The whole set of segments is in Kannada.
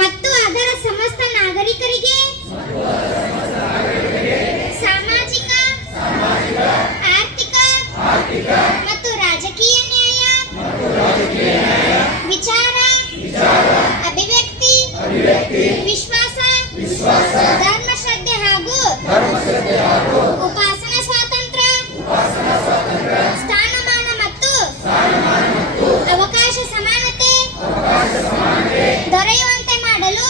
ಮತ್ತು ಅದರ ಸಮಸ್ತ ನಾಗರಿಕರಿಗೆ ಸಾಮಾಜಿಕ, ಆರ್ಥಿಕ ಮತ್ತು ರಾಜಕೀಯ ನ್ಯಾಯ, ವಿಚಾರ, ಅಭಿವ್ಯಕ್ತಿ, ವಿಶ್ವಾಸ, ಧರ್ಮಶ್ರದ್ಧೆ ಹಾಗೂ ಉಪಾಸನಾ ಸ್ವಾತಂತ್ರ್ಯ, ಸ್ಥಾನಮಾನ ಮತ್ತು ಅವಕಾಶ ಸಮಾನತೆ ದೊರೆಯುವಂತೆ ಮಾಡಲು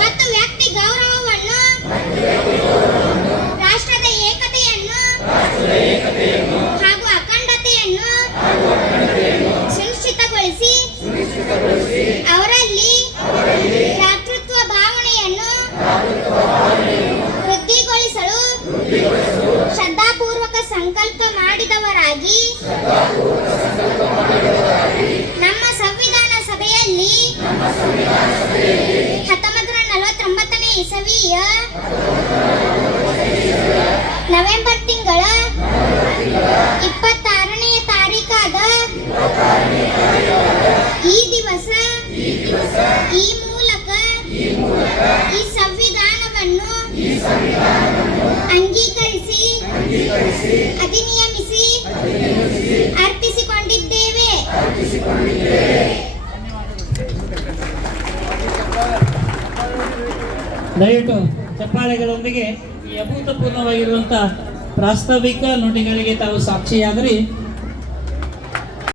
ಮತ್ತು ವ್ಯಕ್ತಿ ಗೌರವವನ್ನು, ರಾಷ್ಟ್ರದ ಏಕತೆಯನ್ನು ಹಾಗೂ ಅಖಂಡತೆಯನ್ನು ಸುನಿಶ್ಚಿತಗೊಳಿಸಿ ಅವರಲ್ಲಿ ಭ್ರಾತೃತ್ವ ಭಾವನೆಯನ್ನು ವೃದ್ಧಿಗೊಳಿಸಲು ಶ್ರದ್ಧಾಪೂರ್ವಕ ಸಂಕಲ್ಪ ಮಾಡಿದವರಾಗಿ ನಮ್ಮ ಸಂವಿಧಾನ ಸಭೆಯಲ್ಲಿ 1949ನೇ ಇಸವಿಯ ನವೆಂಬರ್ ತಿಂಗಳ 26ನೇ ತಾರೀಕಾದ ಈ ದಿವಸ ಈ ಮೂಲಕ ಈ ಸಂವಿಧಾನವನ್ನು ಅಂಗೀಕರಿಸಿ ಅಧಿನಿಯಮಿಸಿ ಅರ್ಪಿಸಿಕೊಂಡಿದ್ದೇವೆ. ದಯವಿಟ್ಟು ಚಪ್ಪಾಳೆಗಳೊಂದಿಗೆ ಈ ಅಭೂತಪೂರ್ಣವಾಗಿರುವಂತಹ ಪ್ರಾಸ್ತಾವಿಕ ನುಡಿಗಳಿಗೆ ತಾವು ಸಾಕ್ಷಿಯಾದರೆ